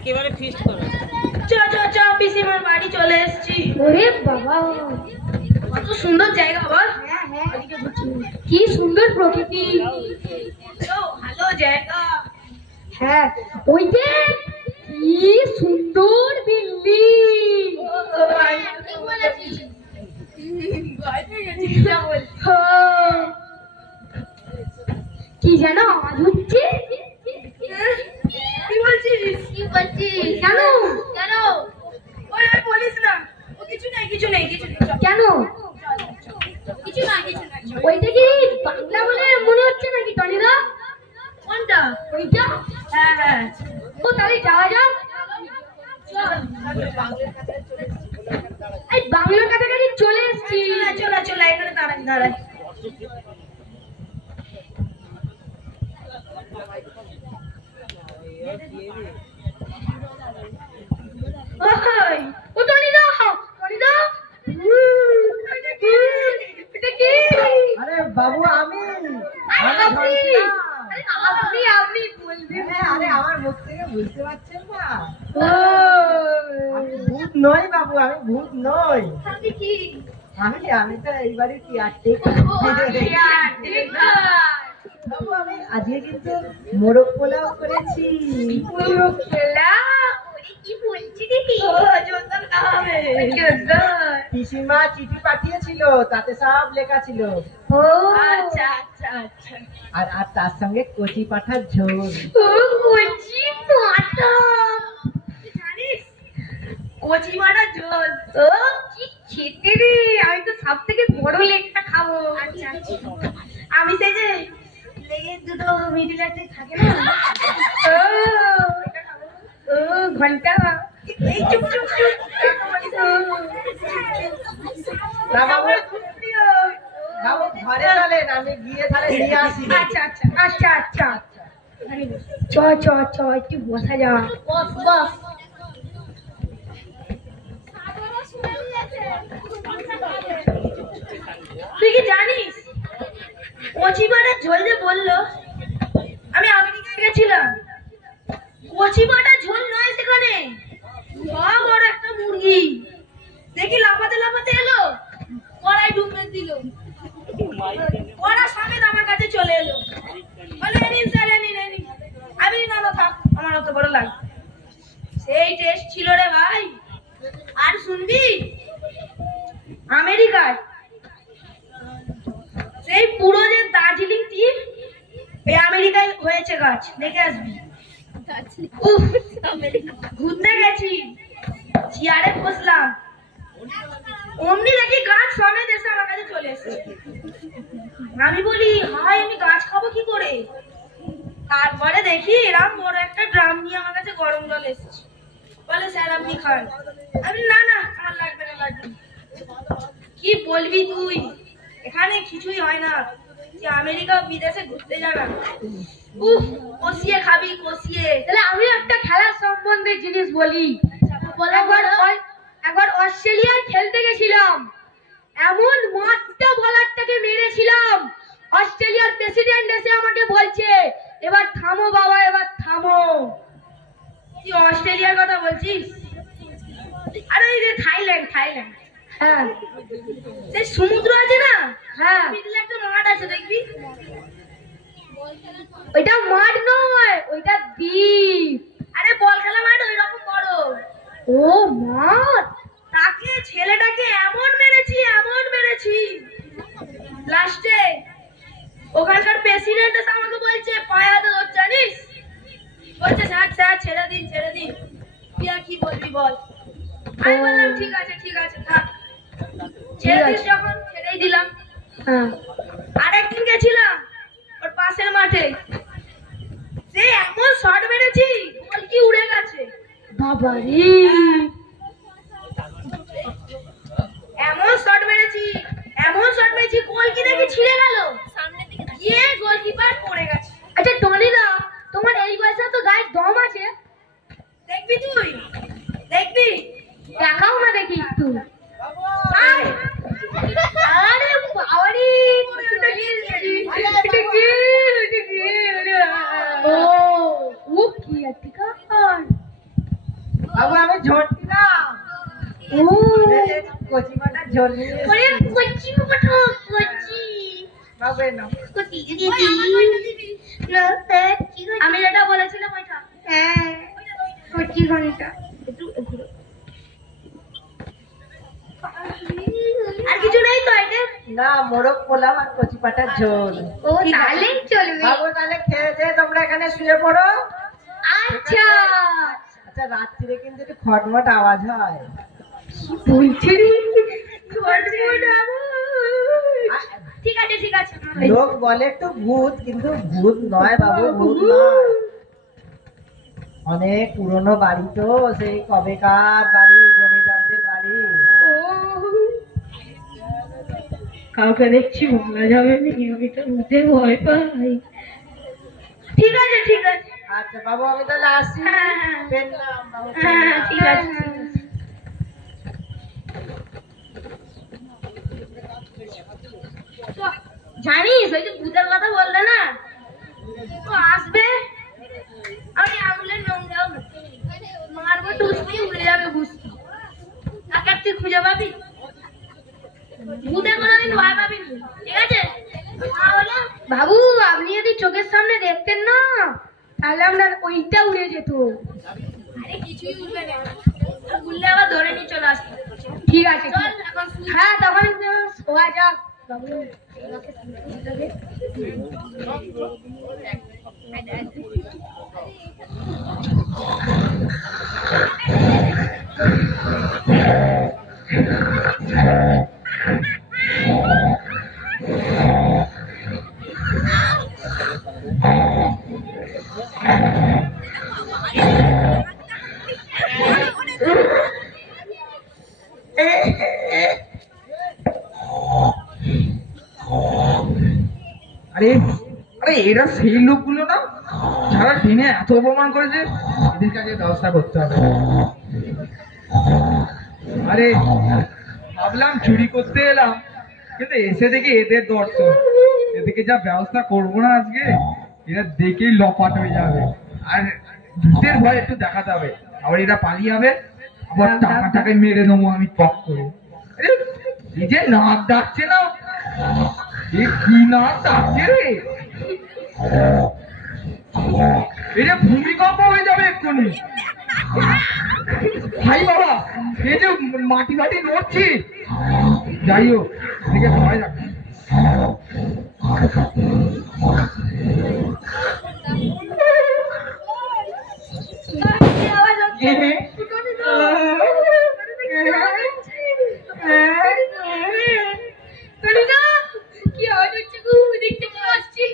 একেবারে ফিস্ট করো। চ চ চ পিসিমার বাড়ি চলে এসেছি। ওরে বাবা, কত সুন্দর জায়গা বল। হ্যাঁ হ্যাঁ, কি সুন্দর প্রকৃতি, ভালো জায়গা। হ্যাঁ ওই যে কি সুন্দর বিল্ডিং। কি যেন আওয়াজ হচ্ছে। কি বলছিস? কি বলছিস? কেন কেন? ওই ওই বলিস না, ও কিছু নেই কিছু নেই কিছু নেই। কেন কিছু না কিছু না। ওইটা কি বাংলা বলে মনে হচ্ছে নাকি টনিদা? কোনটা? ওইটা? হ্যাঁ হ্যাঁ। ও তাহলে যাওয়া যাক। এই বাংলার কাছাকাছি চলে এসেছি। চলা চলা, এখানে দাঁড়াই দাঁড়াই। ও টনিদা, টনিদা, এটা কি? আরে বাবু আমি আপনি বলবেন। আরে আমার মুখ থেকে বুঝতে পারছেন না? ও আমি ভূত নই বাবু, আমি ভূত নই। আপনি কি? আমি তো এইবারে কি আটকে বাবু, আমি আজকে কিন্তু মোরগ পোলাও করেছি। কি বলছি দিদি? পিসিমা চিঠি পাঠিয়েছিল, তাতে সব লেখা ছিল। ও আচ্ছা আচ্ছা আচ্ছা। আর আর তার সঙ্গে কচি পাঠার ঝোল। ও বলছি মাটা, জানিস কচি মাটার ঝোল ও কি খেতে রে, আমি তো সব থেকে বড় লেগটা খাবো। আমি সেই যে লেগে দুটো মিডিল একটা থাকে না, ও ও ঘন্টা, এই চুপ চুপ চুপ। না বাবু, বাবু ঘরে চলেন, আমি গিয়ে তাহলে নিয়ে আসি। আচ্ছা আচ্ছা আচ্ছা আচ্ছা, চ চ চ একটু বসা যাক। বস বস। তুই কি জানিস কচি মাটার ঝোল যে বললো, আমি আমেরিকায় গেছিলাম। কচি মাটার ঝোল নয় সেখানে, বড় একটা মুরগি দেখি লাফাতে লাফাতে এলো, কড়াই ডুবে দিল, কড়া সমেত আমার কাছে চলে এলো, বলে নিন স্যার নিন নিন। আমি না না থাক, আমার অত বড় লাগে। সেই টেস্ট ছিল রে ভাই। আর শুনবি, আমেরিকায় সেই পুরো যে দার্জিলিং টি, এই আমেরিকায় হয়েছে গাছ, দেখে আসবি। উফ, ঘুরতে গেছি, চেয়ারে বসলাম, অমনি দেখি গাছ সমেত এসে আমার কাছে চলে এসেছে। আমি বলি হাই, আমি গাছ খাবো কি করে? তারপরে দেখি এরকম বড় একটা ড্রাম নিয়ে আমার কাছে গরম জল এসেছে, বলে স্যার আপনি খান। আমি না না আমার লাগবে না লাগবে না। কি বলবি তুই, এখানে কিছুই হয় না, যে আমেরিকা বিদেশে ঘুরতে যাবে। উফ, কষিয়ে খাবি কষিয়ে। তাহলে আমি একটা খেলার সম্বন্ধে জিনিস বলি। একবার অস্ট্রেলিয়ায় খেলতে গেছিলাম, এমন মাঠটা বলারটাকে মেরেছিলাম, অস্ট্রেলিয়ার প্রেসিডেন্ট এসে আমাকে বলছে এবার থামো বাবা, এবার থামো। তুই অস্ট্রেলিয়ার কথা বলছিস? আরে ওই যে থাইল্যান্ড, থাইল্যান্ড। হ্যাঁ সেই সমুদ্র আছে না, হ্যাঁ, মিডলে একটা মাঠ আছে দেখবি। ওইটা মাঠ নয়, ওইটা দ্বীপ। আরে বল খেলা মাঠ ওই রকম বড়। ও মাঠ, তাকে ছেলেটাকে এমন মেরেছি লাস্টে ওখানকার প্রেসিডেন্ট এসে আমাকে বলছে পায়ে হাতে ধর, জানিস? বলছে স্যার স্যার ছেড়ে দিন ছেড়ে দিন। তুই আর কি বলবি বল? আমি বললাম ঠিক আছে থাক, ছেড়ে দিস যখন ছেড়েই দিলাম। হ্যাঁ আরেকদিন গেছিলাম ওর পাশের মাঠে, সে এমন শট মেরেছি বল কি উড়ে গেছে। বাবা রে, এমন শট মেরেছি গোলকি নাকি ছিঁড়ে গেল, সামনে দিকে গিয়ে গোলকিপার পড়ে গেছে। আচ্ছা টনিদা, তোমার এই বয়সে তো গায়ে দম আছে, দেখবি তুই দেখবি, দেখাও না দেখি একটু। আয়। আরে বাবারে, ও ও কি আটকার, বাবু আমি ঝোল দিলাম। কচি পাটার ঝোল নিয়ে এসেছি। ওরে কচি কচি কচি বাবু এই নাও। কচি দিদি না আমি যেটা বলেছিলাম ওইটা হ্যাঁ কচি ঘন্টা আর কিছু নেই তো এটা না, মোরগ পোলাও আর কচি পাটার ঝোল। ও তাহলেই চলবে বাবু তাহলে খেয়ে দিয়ে তোমরা এখানে শুয়ে পড়ো। আচ্ছা আচ্ছা, রাত্রিরে কিন্তু একটু খটমট আওয়াজ হয়। বলছি ঠিক আছে ঠিক আছে লোক বলে একটু ভূত, কিন্তু ভূত নয় বাবু, ভূত নয়। অনেক পুরনো বাড়ি তো, সেই কবেকার বাড়ি, জমিদারদের বাড়ি। কাউকে দেখছি বলা যাবে না, আমি তো উঠে ভয় পাই। ঠিক আছে ঠিক আছে আচ্ছা বাবু আমি তাহলে আসি। হ্যাঁ। পেলাম বাবু, হ্যাঁ পেলাম। ঠিক আছে জানিস ওই যে ভূতের কথা বললে না, তো আসবে আমি আঙুলের নোংরাও মারবো, টুসনি উড়ে যাবে বুঝতে। আর তুই খুঁজে পাবি ভূতের কোনোদিন ভয় পাবি না, ঠিক আছে? বাবু আপনি যদি চোখের সামনে দেখতেন না তাহলে আমরা ওইটা উড়ে যেত। আরে কিছুই উড়বে না, উড়লে আবার ধরে নিয়ে চলে আসবে। ঠিক আছে হ্যাঁ, তখন শোয়া যাক বাবু। আরে আরে এরা সেই লোকগুলো না সারা দিনে এত অপমান করেছে, এদের কাছে ব্যবস্থা করতে হবে। আরে ভাবলাম চুরি করতে এলাম, কিন্তু এসে দেখি এদের দর্শন, এদেরকে যা ব্যবস্থা করবো না আজকে, এরা দেখেই লপাট হয়ে যাবে। আর ভূতের ভয় একটু দেখাতে হবে, আবার এরা পালিয়ে যাবে, আবার টাকাটাকে মেরে নেবো আমি পক করে। আরে এই যে নাক ডাকছে না, এ কি নাক ডাকছে রে, এটা ভূমিকম্প হয়ে যাবে এক্ষুনি। ভাই বাবা, এই যে মাটি মাটি নড়ছি, যাই হোক এদিকে ভয় রাখি। কি আওয়াজ হচ্ছে গো? দেখতে পাচ্ছি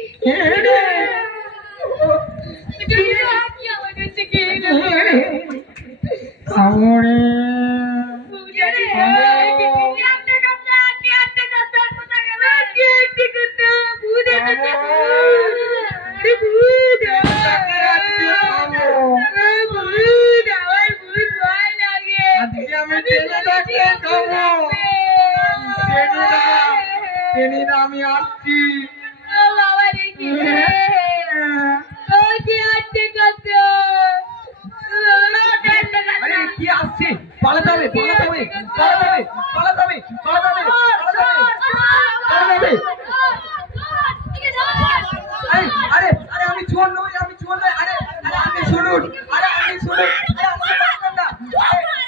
কি আওয়াজ হচ্ছে কি আমরে আমি আসছি। আরে কি আসছে, পালাতে হবে পালাতে হবে পালাতে হবে পালাতে হবে পালাতে হবে পালাতে হবে। আরে আরে আরে আমি চোর নই, আমি চোর নই। আরে আরে আপনি শুনুন, আরে আপনি শুনুন, আরে আপনি পারবেন না।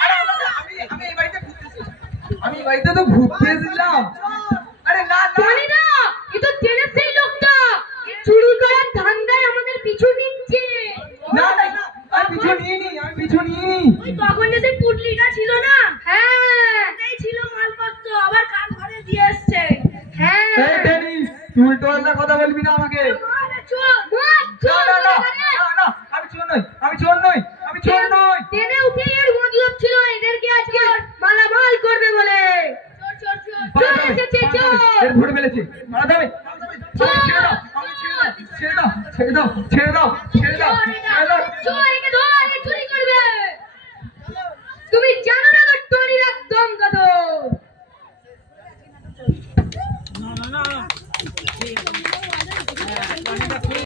আরে আমি এই বাড়িতে ঘুরতেছি, আমি এই বাড়িতে তো ঘুরতে এসেছিলাম। আরে না জানি না, এ তো ট্রেনের সেই লোকটা চুরি করার ধান্দায় আমাদের পিছু নিচ্ছে। না না না, আমি পিছু নিইনি, আমি পিছু নিইনি। ওই তখন যে সেই পুটলিটা ছিল না, হ্যাঁ এই ছিল মালপত্র, আবার কার ঘরে দিয়ে এসছে। হ্যাঁ এই টেনি, তুই উল্টো পাল্টা কথা বলবি না আমাকে। আরে চোর, না না না না, আমি চোর নই, আমি চোর নই, আমি চোর নই। ট্রেনে উঠে এর মতলব ছিল এদেরকে আজকে মালামাল করবে বলে। চোর চোর চোর চোর এসেছে, চোর। এর ভোট মেলেছে, পালাতে হবে। ছেড়ে দাও, ছেড়ে দাও, ছেড়ে দাও, ছেড়ে দাও, ছেড়ে দাও, ছেড়ে দাও। চোর